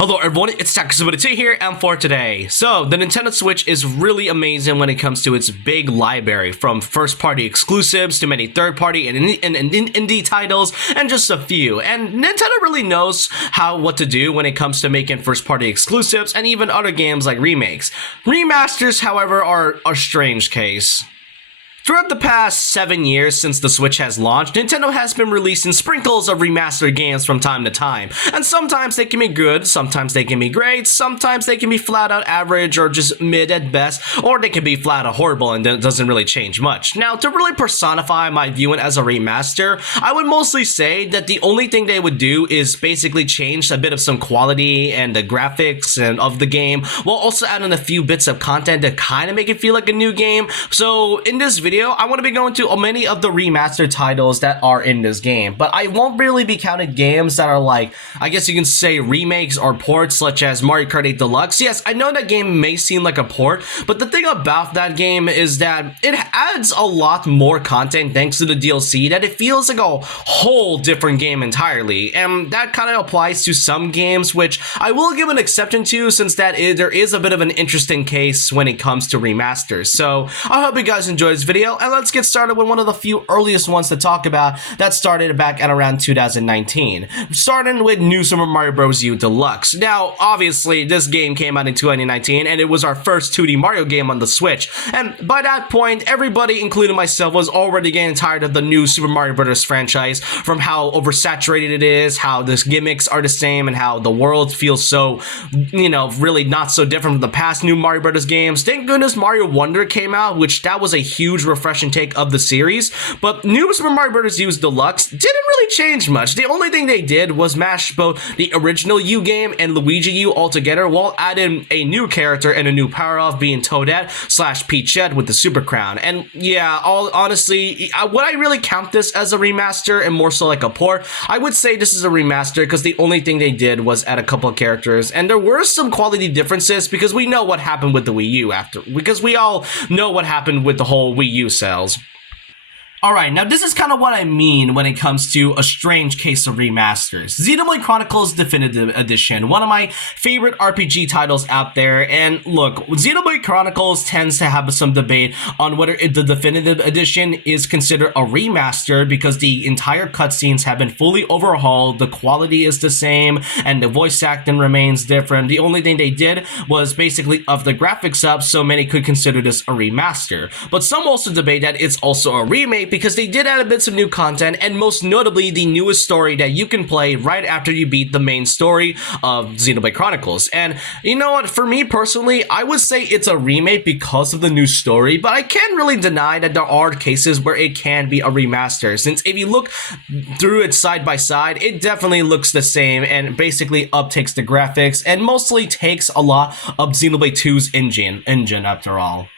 Hello everyone, it's Takusubara2 here, and for today. So, the Nintendo Switch is really amazing when it comes to its big library, from first-party exclusives to many third-party and indie titles, and just a few. And Nintendo really knows what to do when it comes to making first-party exclusives, and even other games like remakes. Remasters, however, are a strange case. Throughout the past 7 years since the Switch has launched, Nintendo has been releasing sprinkles of remastered games from time to time. And sometimes they can be good, sometimes they can be great, sometimes they can be flat out average or just mid at best, or they can be flat out horrible and it doesn't really change much. Now, to really personify my viewing as a remaster, I would mostly say that the only thing they would do is basically change a bit of some quality and the graphics and of the game, while also adding a few bits of content to kind of make it feel like a new game. So in this video, I want to be going to many of the remastered titles that are in this game, but I won't really be counting games that are like, I guess you can say remakes or ports, such as Mario Kart 8 Deluxe. Yes, I know that game may seem like a port, but the thing about that game is that it adds a lot more content thanks to the DLC, that it feels like a whole different game entirely, and that kind of applies to some games, which I will give an exception to, since there is a bit of an interesting case when it comes to remasters. So I hope you guys enjoyed this video, and let's get started with one of the few earliest ones to talk about that started back at around 2019. Starting with New Super Mario Bros. U Deluxe. Now, obviously, this game came out in 2019, and it was our first 2D Mario game on the Switch. And by that point, everybody, including myself, was already getting tired of the new Super Mario Bros. Franchise, from how oversaturated it is, how the gimmicks are the same, and how the world feels so, really not so different from the past new Mario Bros. Games. Thank goodness Mario Wonder came out, which that was a huge refreshing take of the series, but New Super Mario Bros. U Deluxe didn't really change much. The only thing they did was mash both the original U game and Luigi U all together, while adding a new character and a new power-off, being Toadette / Peachette with the Super Crown. And yeah, honestly, would I really count this as a remaster and more so like a port? I would say this is a remaster because the only thing they did was add a couple of characters, and there were some quality differences because we know what happened with the Wii U because we all know what happened with the whole Wii U sales. Alright, now this is kind of what I mean when it comes to a strange case of remasters. Xenoblade Chronicles Definitive Edition, one of my favorite RPG titles out there, and look, Xenoblade Chronicles tends to have some debate on whether the Definitive Edition is considered a remaster because the entire cutscenes have been fully overhauled, the quality is the same, and the voice acting remains different. The only thing they did was basically up the graphics up, so many could consider this a remaster. But some also debate that it's also a remake because they did add a bit of new content, and most notably the newest story that you can play right after you beat the main story of Xenoblade Chronicles. And you know what, for me personally, I would say it's a remake because of the new story, but I can't really deny that there are cases where it can be a remaster, since if you look through it side by side, it definitely looks the same and basically uptakes the graphics and mostly takes a lot of Xenoblade 2's engine after all.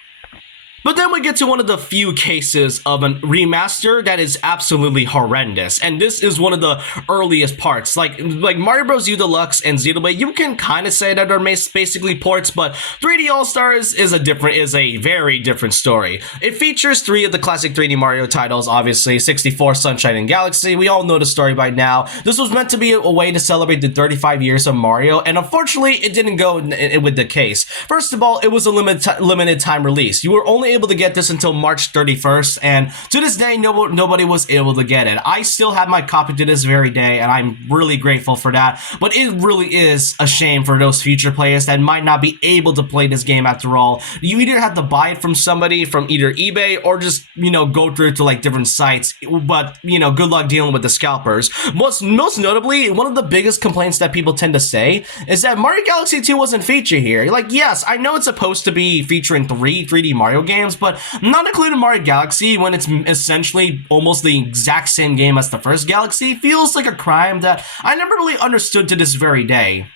But then we get to one of the few cases of a remaster that is absolutely horrendous, and this is one of the earliest parts. Like Mario Bros. U Deluxe and Xenoblade, you can kind of say that they're basically ports, but 3D All-Stars is a very different story. It features 3 of the classic 3D Mario titles, obviously, 64, Sunshine, and Galaxy. We all know the story by now. This was meant to be a way to celebrate the 35 years of Mario, and unfortunately, it didn't go with the case. First of all, it was a limited time release. You were only able to get this until March 31st, and to this day nobody was able to get it. I still have my copy to this very day, and I'm really grateful for that, but it really is a shame for those future players that might not be able to play this game after all. You either have to buy it from somebody from either eBay or just go through to like different sites, but good luck dealing with the scalpers. Most notably, one of the biggest complaints that people tend to say is that Mario Galaxy 2 wasn't featured here. Like, yes, I know it's supposed to be featuring 3 3D Mario games, but not including Mario Galaxy when it's essentially almost the exact same game as the first Galaxy feels like a crime that I never really understood to this very day.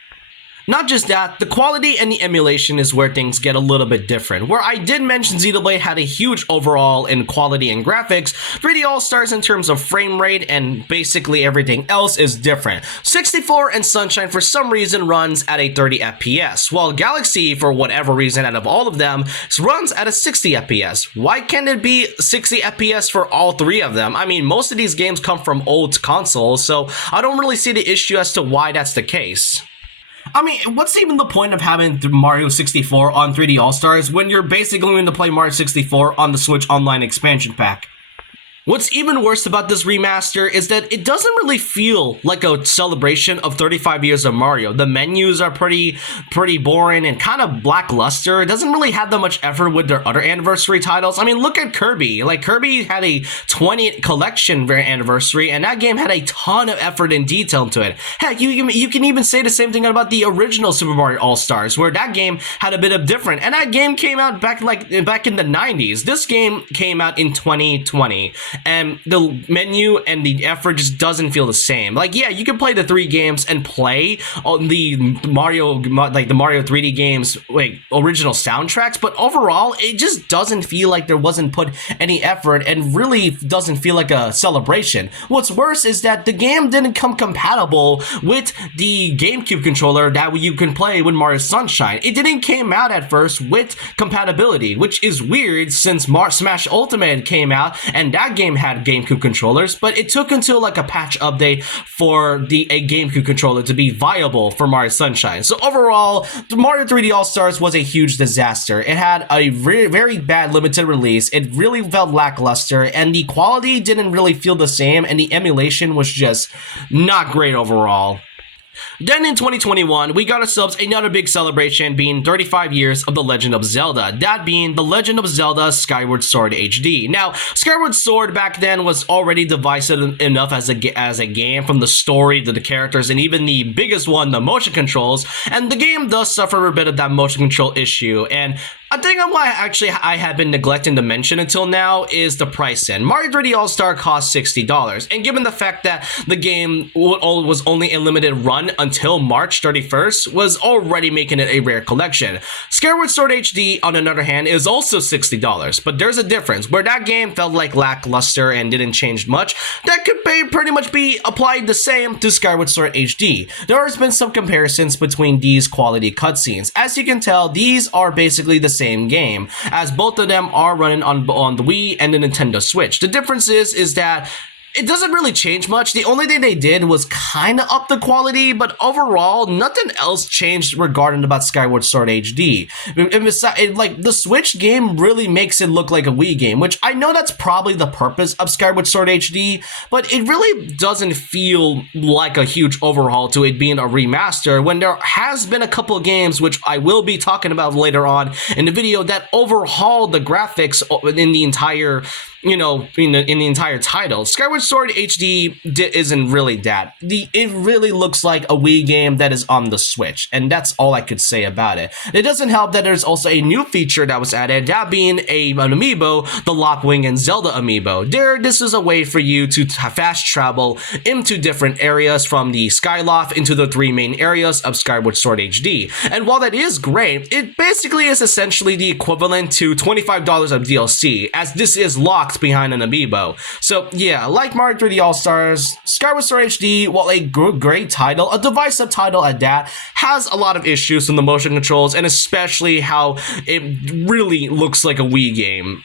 Not just that, the quality and the emulation is where things get a little bit different. Where I did mention Xenoblade had a huge overall in quality and graphics, 3D All-Stars in terms of frame rate and basically everything else is different. 64 and Sunshine for some reason runs at a 30 FPS, while Galaxy, for whatever reason out of all of them, runs at a 60 FPS. Why can't it be 60 FPS for all 3 of them? I mean, most of these games come from old consoles, so I don't really see the issue as to why that's the case. I mean, what's even the point of having Mario 64 on 3D All-Stars when you're basically going to play Mario 64 on the Switch Online expansion pack? What's even worse about this remaster is that it doesn't really feel like a celebration of 35 years of Mario. The menus are pretty boring and kind of lackluster. It doesn't really have that much effort with their other anniversary titles. I mean, look at Kirby. Like, Kirby had a 20th collection anniversary, and that game had a ton of effort and detail to it. Heck, you can even say the same thing about the original Super Mario All-Stars, where that game had a bit of different, and that game came out back in the 90s. This game came out in 2020. And the menu and the effort just doesn't feel the same. Like, yeah, you can play the 3 games and play on the Mario 3D games, original soundtracks, but overall, it just doesn't feel like there wasn't put any effort and really doesn't feel like a celebration. What's worse is that the game didn't come compatible with the GameCube controller that you can play with Mario Sunshine. It didn't came out at first with compatibility, which is weird since Smash Ultimate came out and that game had GameCube controllers, but it took until like a patch update for a GameCube controller to be viable for Mario Sunshine. So overall, Mario 3D All-Stars was a huge disaster. It had a very bad limited release. It really felt lackluster, and the quality didn't really feel the same, and the emulation was just not great overall. Then in 2021, we got ourselves another big celebration, being 35 years of The Legend of Zelda, that being The Legend of Zelda Skyward Sword HD. Now, Skyward Sword back then was already divisive enough as a game, from the story to the characters, and even the biggest one, the motion controls, and the game does suffer a bit of that motion control issue, and I think why I have been neglecting to mention until now is the price end. Mario 3D All-Star cost $60, and given the fact that the game was only a limited run until March 31st, was already making it a rare collection. Skyward Sword HD, on the other hand, is also $60, but there's a difference. Where that game felt like lackluster and didn't change much, that could pretty much be applied the same to Skyward Sword HD. There has been some comparisons between these quality cutscenes. As you can tell, these are basically the same game, as both of them are running on the Wii and the Nintendo Switch. The difference is that it doesn't really change much. The only thing they did was kind of up the quality, but overall, nothing else changed regarding about Skyward Sword HD. Like, the Switch game really makes it look like a Wii game, which I know that's probably the purpose of Skyward Sword HD, but it really doesn't feel like a huge overhaul to it being a remaster, when there has been a couple of games, which I will be talking about later on in the video, that overhauled the graphics in the entire in the entire title. Skyward Sword HD isn't really that. It really looks like a Wii game that is on the Switch, and that's all I could say about it. It doesn't help that there's also a new feature that was added, that being an amiibo, the Lockwing and Zelda amiibo. This is a way for you to fast travel into different areas from the Skyloft into the 3 main areas of Skyward Sword HD. And while that is great, it basically is essentially the equivalent to $25 of DLC, as this is locked behind an amiibo. So yeah, like Mario 3D All-Stars, Skyward Sword HD, while a great title, a divisive title at that, has a lot of issues in the motion controls, and especially how it really looks like a Wii game.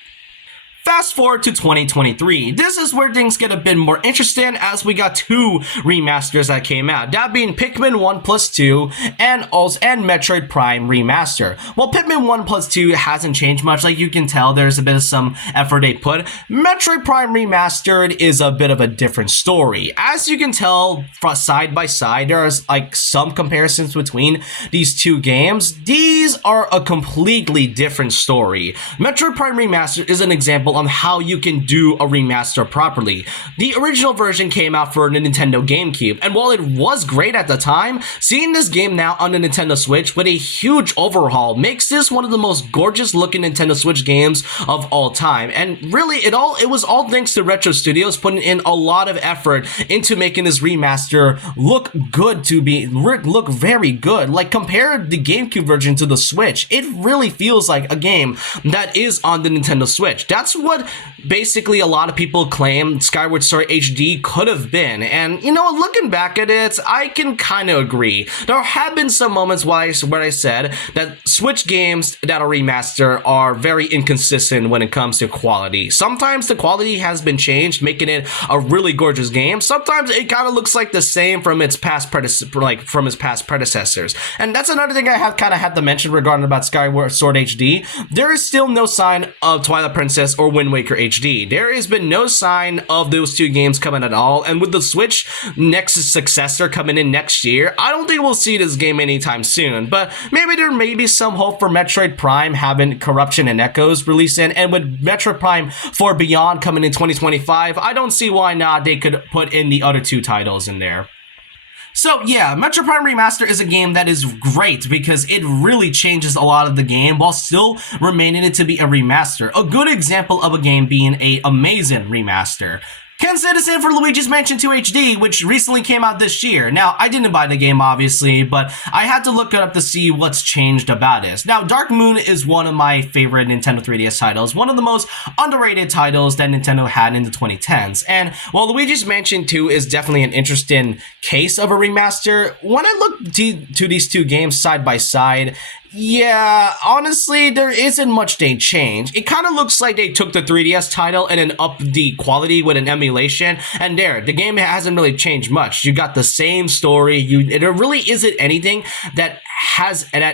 Fast forward to 2023. This is where things get a bit more interesting, as we got 2 remasters that came out, that being Pikmin 1+2 and Metroid Prime Remaster. While Pikmin 1+2 hasn't changed much, like you can tell there's a bit of some effort they put, Metroid Prime Remastered is a bit of a different story. As you can tell, side by side, there's like some comparisons between these 2 games. These are a completely different story. Metroid Prime Remastered is an example on how you can do a remaster properly. The original version came out for the Nintendo GameCube, and while it was great at the time, seeing this game now on the Nintendo Switch with a huge overhaul makes this one of the most gorgeous looking Nintendo Switch games of all time. And really, it was all thanks to Retro Studios putting in a lot of effort into making this remaster look very good. Like, compare the GameCube version to the Switch, it really feels like a game that is on the Nintendo Switch. That's what basically a lot of people claim Skyward Sword HD could have been. And, you know, looking back at it, I can kind of agree. There have been some moments where I said that Switch games that are remastered are very inconsistent when it comes to quality. Sometimes the quality has been changed, making it a really gorgeous game. Sometimes it kind of looks like the same from its past predecessors. And that's another thing I have kind of had to mention regarding about Skyward Sword HD. There is still no sign of Twilight Princess or Wind Waker HD. There has been no sign of those two games coming at all. And with the Switch next successor coming in next year, I don't think we'll see this game anytime soon. But maybe there may be some hope for Metroid Prime having Corruption and Echoes releasing, and with Metroid Prime 4 Beyond coming in 2025, I don't see why not they could put in the other two titles in there. So yeah, Metroid Prime Remaster is a game that is great because it really changes a lot of the game while still remaining it to be a remaster. A good example of a game being an amazing remaster. Consider it for Luigi's Mansion 2 HD, which recently came out this year. Now, I didn't buy the game, obviously, but I had to look it up to see what's changed about it. Now, Dark Moon is one of my favorite Nintendo 3DS titles, one of the most underrated titles that Nintendo had in the 2010s. And while Luigi's Mansion 2 is definitely an interesting case of a remaster, when I look to these two games side by side, yeah, honestly, there isn't much they changed. It kind of looks like they took the 3DS title and then upped the quality with an emulation, and there, the game hasn't really changed much. You got the same story. There really isn't anything that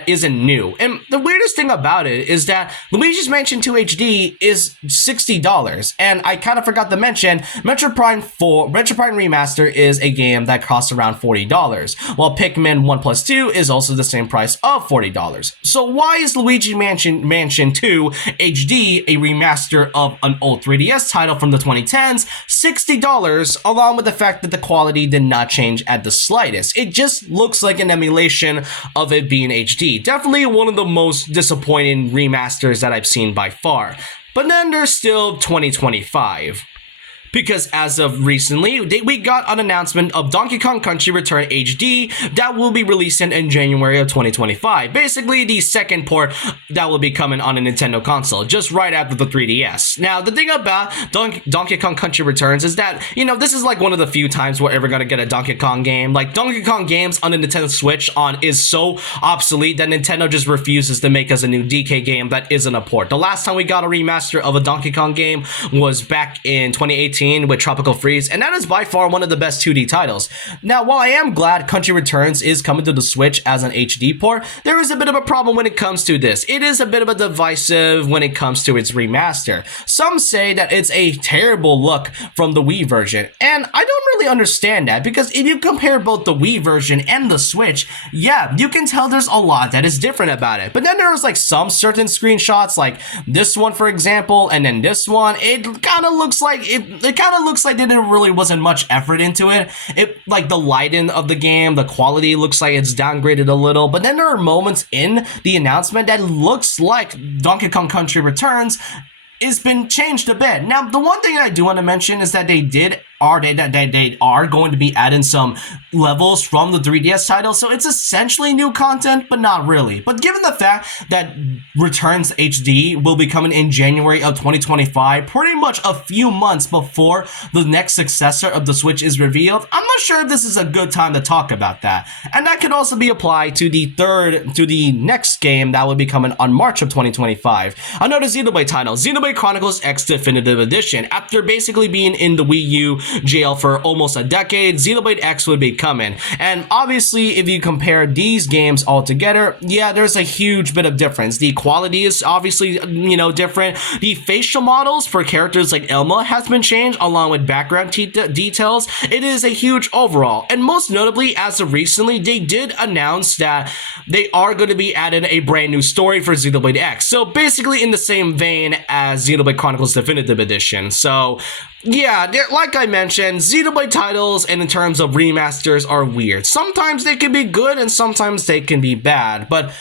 isn't new. And the weirdest thing about it is that Luigi's Mansion 2 HD is $60, and I kind of forgot to mention Metroid Prime Remaster is a game that costs around $40, while Pikmin 1+2 is also the same price of $40. So why is Luigi Mansion 2 HD, a remaster of an old 3DS title from the 2010s, $60, along with the fact that the quality did not change at the slightest? It just looks like an emulation of it being HD. Definitely one of the most disappointing remasters that I've seen by far. But then there's still 2025. Because as of recently, we got an announcement of Donkey Kong Country Return HD that will be releasing in January of 2025. Basically, the second port that will be coming on a Nintendo console, just right after the 3DS. Now, the thing about Donkey Kong Country Returns is that, you know, this is like one of the few times we're ever gonna get a Donkey Kong game. Like, Donkey Kong games on the Nintendo Switch is so obsolete that Nintendo just refuses to make us a new DK game that isn't a port. The last time we got a remaster of a Donkey Kong game was back in 2018 with Tropical Freeze, and that is by far one of the best 2D titles. Now, while I am glad Country Returns is coming to the Switch as an HD port, there is a bit of a problem when it comes to this. It is a bit of a divisive when it comes to its remaster. Some say that it's a terrible look from the Wii version, and I don't really understand that, because if you compare both the Wii version and the Switch, yeah, you can tell there's a lot that is different about it. But then there was like some certain screenshots, like this one for example, and then this one, it kind of looks like there really wasn't much effort into it. Like the lighting of the game, the quality looks like it's downgraded a little, but then there are moments in the announcement that looks like Donkey Kong Country Returns has been changed a bit. Now, the one thing I do want to mention is that they are going to be adding some levels from the 3DS title, so it's essentially new content, but not really. But given the fact that Returns HD will be coming in January of 2025, pretty much a few months before the next successor of the Switch is revealed, I'm not sure if this is a good time to talk about that. And that could also be applied to the next game that will be coming on March of 2025. Another Xenoblade title, Xenoblade Chronicles X Definitive Edition. After basically being in the Wii U jail for almost a decade, Xenoblade X would be coming. And obviously, if you compare these games all together, yeah, there's a huge bit of difference. The quality is obviously, different. The facial models for characters like Elma has been changed, along with background details. It is a huge overall. And most notably, as of recently, they did announce that they are going to be adding a brand new story for Xenoblade X. So basically in the same vein as Xenoblade Chronicles Definitive Edition. So yeah, like I mentioned, Xenoblade titles and in terms of remasters are weird. Sometimes they can be good and sometimes they can be bad, but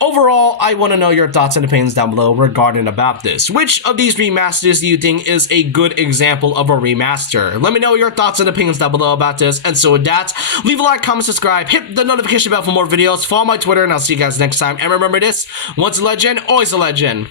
overall, I want to know your thoughts and opinions down below regarding about this. Which of these remasters do you think is a good example of a remaster? Let me know your thoughts and opinions down below about this. And so with that, leave a like, comment, subscribe, hit the notification bell for more videos, follow my Twitter, and I'll see you guys next time. And remember this, once a legend, always a legend.